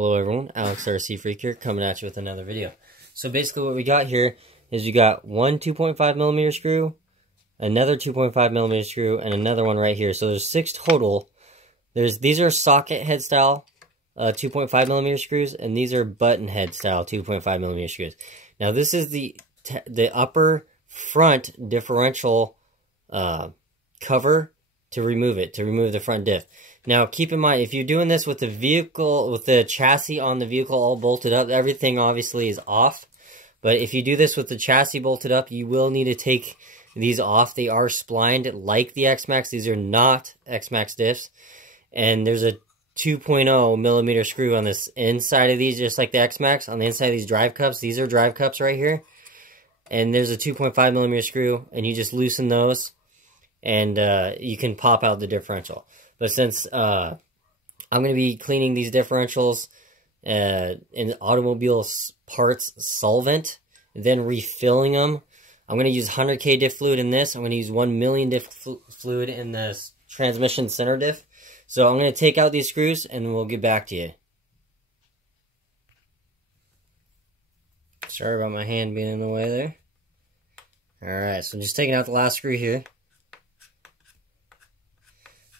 Hello everyone, Alex RC Freak here, coming at you with another video. So basically what we got here is you got one 2.5mm screw, another 2.5mm screw, and another one right here. So there's 6 total. These are socket head style 2.5mm screws, and these are button head style 2.5mm screws. Now this is the upper front differential cover to remove the front diff. Now, keep in mind, if you're doing this with the vehicle, with the chassis on the vehicle all bolted up, everything obviously is off. But if you do this with the chassis bolted up, you will need to take these off. They are splined like the X-Max. These are not X-Max diffs. And there's a 2.0mm screw on this inside of these, just like the X-Max. On the inside of these drive cups, these are drive cups right here. And there's a 2.5mm screw, and you just loosen those, and you can pop out the differential. But since I'm going to be cleaning these differentials in automobile parts solvent, then refilling them, I'm going to use 100K diff fluid in this. I'm going to use 1 million diff fluid in the transmission center diff. So I'm going to take out these screws, and we'll get back to you. Sorry about my hand being in the way there. Alright, so I'm just taking out the last screw here.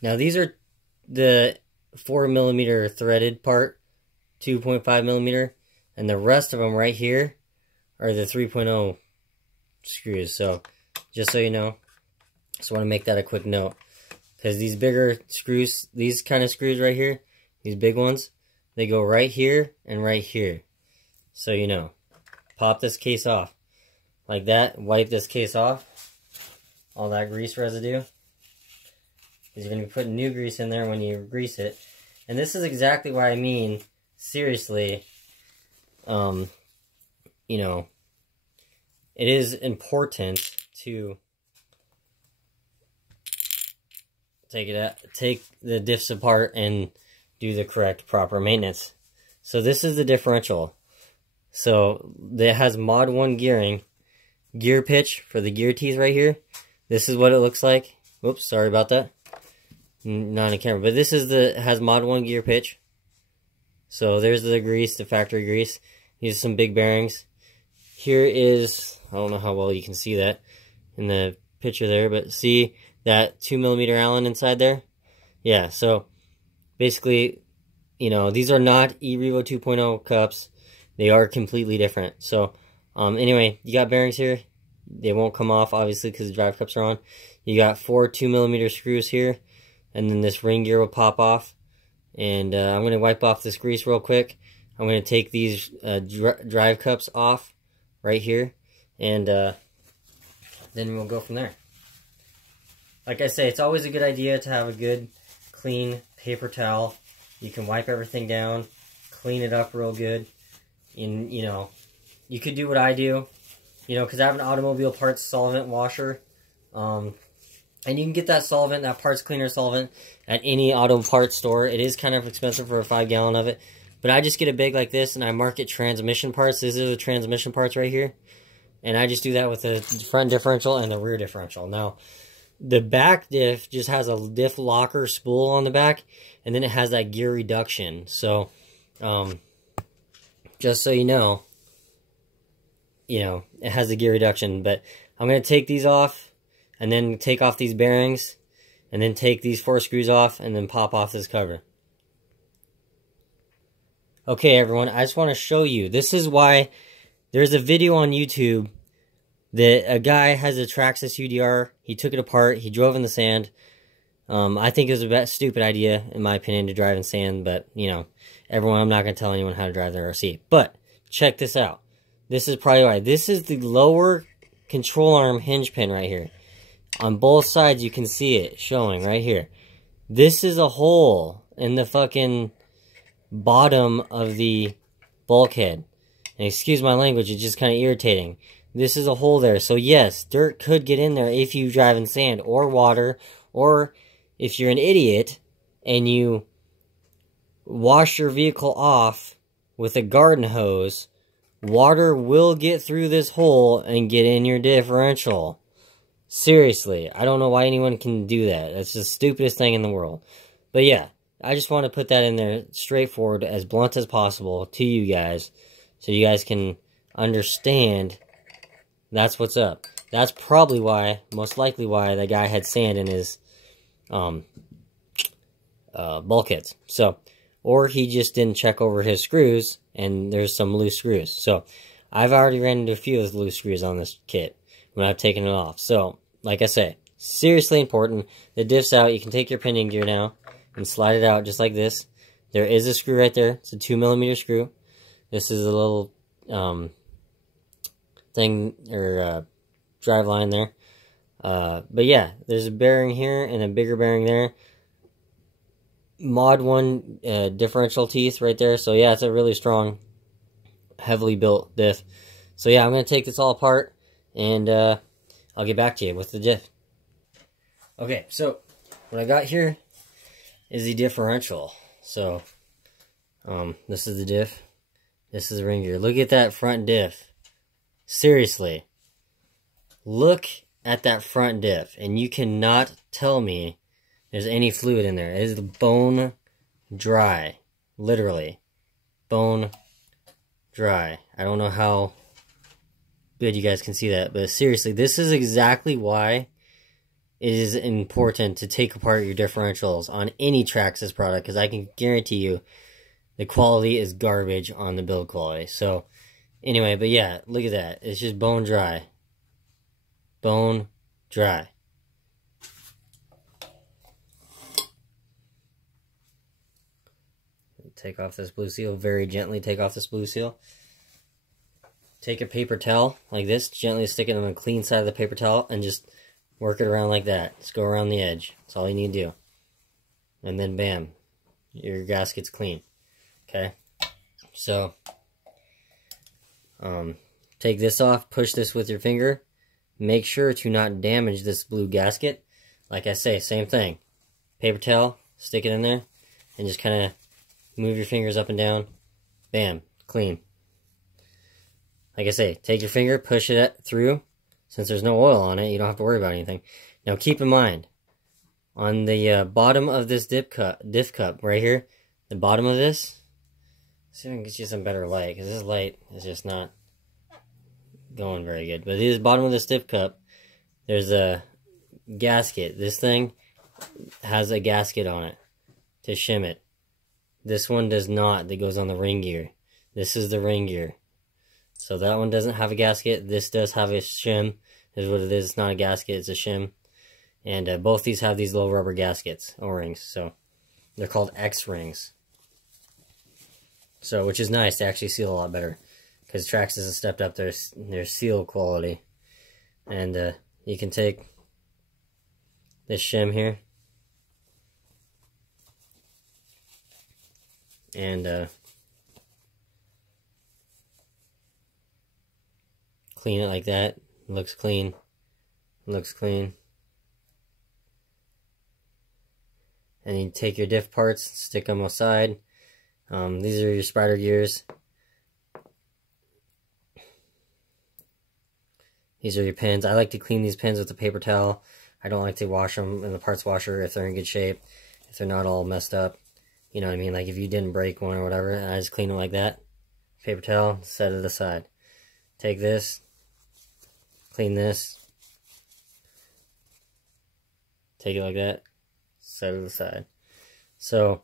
Now these are the 4mm threaded part, 2.5mm, and the rest of them right here are the 3.0 screws. So, just so you know, just want to make that a quick note. Because these bigger screws, these kind of screws right here, these big ones, they go right here and right here. So you know, pop this case off. Like that, wipe this case off, all that grease residue. Because you're going to be putting new grease in there when you grease it. And this is exactly what I mean, seriously, you know, it is important to take the diffs apart and do the correct, proper maintenance. So this is the differential. So it has Mod 1 gearing, gear pitch for the gear teeth right here. This is what it looks like. Whoops, sorry about that. Not on the camera, but this is has Mod 1 gear pitch. So there's the grease, the factory grease. These are some big bearings. Here is, I don't know how well you can see that in the picture there, but see that 2mm Allen inside there? Yeah, so basically, you know, these are not eRevo 2.0 cups. They are completely different. So anyway, you got bearings here. They won't come off, obviously, because the drive cups are on. You got 4 2mm screws here. And then this ring gear will pop off. And I'm going to wipe off this grease real quick. I'm going to take these drive cups off right here. And then we'll go from there. Like I say, it's always a good idea to have a good, clean paper towel. You can wipe everything down, clean it up real good. And, you know, you could do what I do. You know, because I have an automobile parts solvent washer. And you can get that solvent, that parts cleaner solvent, at any auto parts store. It is kind of expensive for a 5-gallon of it. But I just get a bag like this, and I market transmission parts. These are the transmission parts right here. And I just do that with the front differential and the rear differential. Now, the back diff just has a diff locker spool on the back, and then it has that gear reduction. So, just so you know, it has the gear reduction. But I'm going to take these off. And then take off these bearings, and then take these 4 screws off, and then pop off this cover. Okay, everyone, I just want to show you. This is why there's a video on YouTube that a guy has a Traxxas UDR. He took it apart. He drove in the sand. I think it was a stupid idea, in my opinion, to drive in sand. But, you know, everyone, I'm not going to tell anyone how to drive their RC. But, check this out. This is probably why. This is the lower control arm hinge pin right here. On both sides, you can see it showing right here. This is a hole in the fucking bottom of the bulkhead. And excuse my language, it's just kind of irritating. This is a hole there. So yes, dirt could get in there if you drive in sand or water. Or if you're an idiot and you wash your vehicle off with a garden hose, water will get through this hole and get in your differential. Seriously, I don't know why anyone can do that. That's the stupidest thing in the world. But yeah, I just want to put that in there straightforward, as blunt as possible to you guys, so you guys can understand that's what's up. That's probably why, most likely why, the guy had sand in his bulkheads. So, or he just didn't check over his screws, and there's some loose screws. So, I've already ran into a few of those loose screws on this kit when I've taken it off. So, like I say, seriously important. The diff's out. You can take your pinion gear now and slide it out just like this. There is a screw right there. It's a 2mm screw. This is a little thing, or drive line there. But yeah, there's a bearing here and a bigger bearing there. Mod 1 differential teeth right there. So yeah, it's a really strong, heavily built diff. So yeah, I'm going to take this all apart, and I'll get back to you with the diff. Okay, so what I got here is the differential. So this is the diff. This is the ring gear. Look at that front diff. Seriously. Look at that front diff, and you cannot tell me there's any fluid in there. It is bone dry. Literally. Bone dry. I don't know how good you guys can see that, but seriously, this is exactly why it is important to take apart your differentials on any Traxxas product, because I can guarantee you the quality is garbage on the build quality. So, anyway, but yeah, look at that. It's just bone dry. Bone dry. Take off this blue seal. Very gently take off this blue seal. Take a paper towel like this. Gently stick it on the clean side of the paper towel and just work it around like that. Just go around the edge. That's all you need to do. And then bam. Your gasket's clean. Okay? So, take this off. Push this with your finger. Make sure to not damage this blue gasket. Like I say, same thing. Paper towel. Stick it in there. And just kind of move your fingers up and down. Bam. Clean. Like I say, take your finger, push it through. Since there's no oil on it, you don't have to worry about anything. Now keep in mind, on the bottom of this diff cup right here, the bottom of this, see if I can get you some better light, because this light is just not going very good. But this bottom of this diff cup, there's a gasket. This thing has a gasket on it to shim it. This one does not, that goes on the ring gear. This is the ring gear. So that one doesn't have a gasket. This does have a shim. Is what it is. It's not a gasket, it's a shim. And both these have these little rubber gaskets, O-rings. So they're called X-rings. So, which is nice. They actually seal a lot better, because Traxxas has stepped up their seal quality. And you can take this shim here and clean it like that. It looks clean. It looks clean. And you take your diff parts, stick them aside. These are your spider gears. These are your pins. I like to clean these pins with a paper towel. I don't like to wash them in the parts washer if they're in good shape, if they're not all messed up. You know what I mean? Like if you didn't break one or whatever, and I just clean it like that. Paper towel, set it aside. Take this, clean this, take it like that, set it aside. So,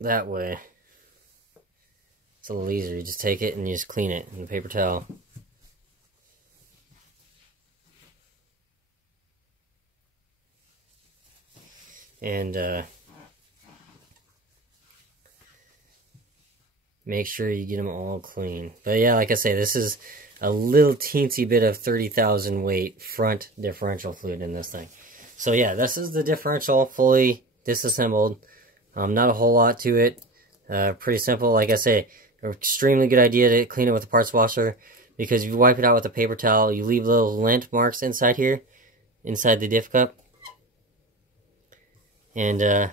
that way, it's a little easier. You just take it and you just clean it in the paper towel. And, make sure you get them all clean. But yeah, like I say, this is a little teensy bit of 30,000 weight front differential fluid in this thing. So yeah, this is the differential fully disassembled. Not a whole lot to it. Pretty simple. Like I say, an extremely good idea to clean it with a parts washer, because if you wipe it out with a paper towel, you leave little lint marks inside here, inside the diff cup. And,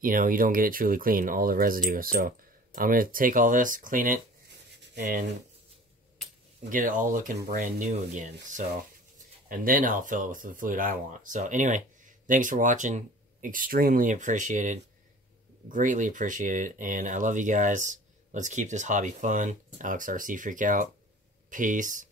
you know, you don't get it truly clean, all the residue. So I'm going to take all this, clean it, and get it all looking brand new again. So, and then I'll fill it with the fluid I want. So anyway, thanks for watching. Extremely appreciated. Greatly appreciated. And I love you guys. Let's keep this hobby fun. Alex RC Freak out. Peace.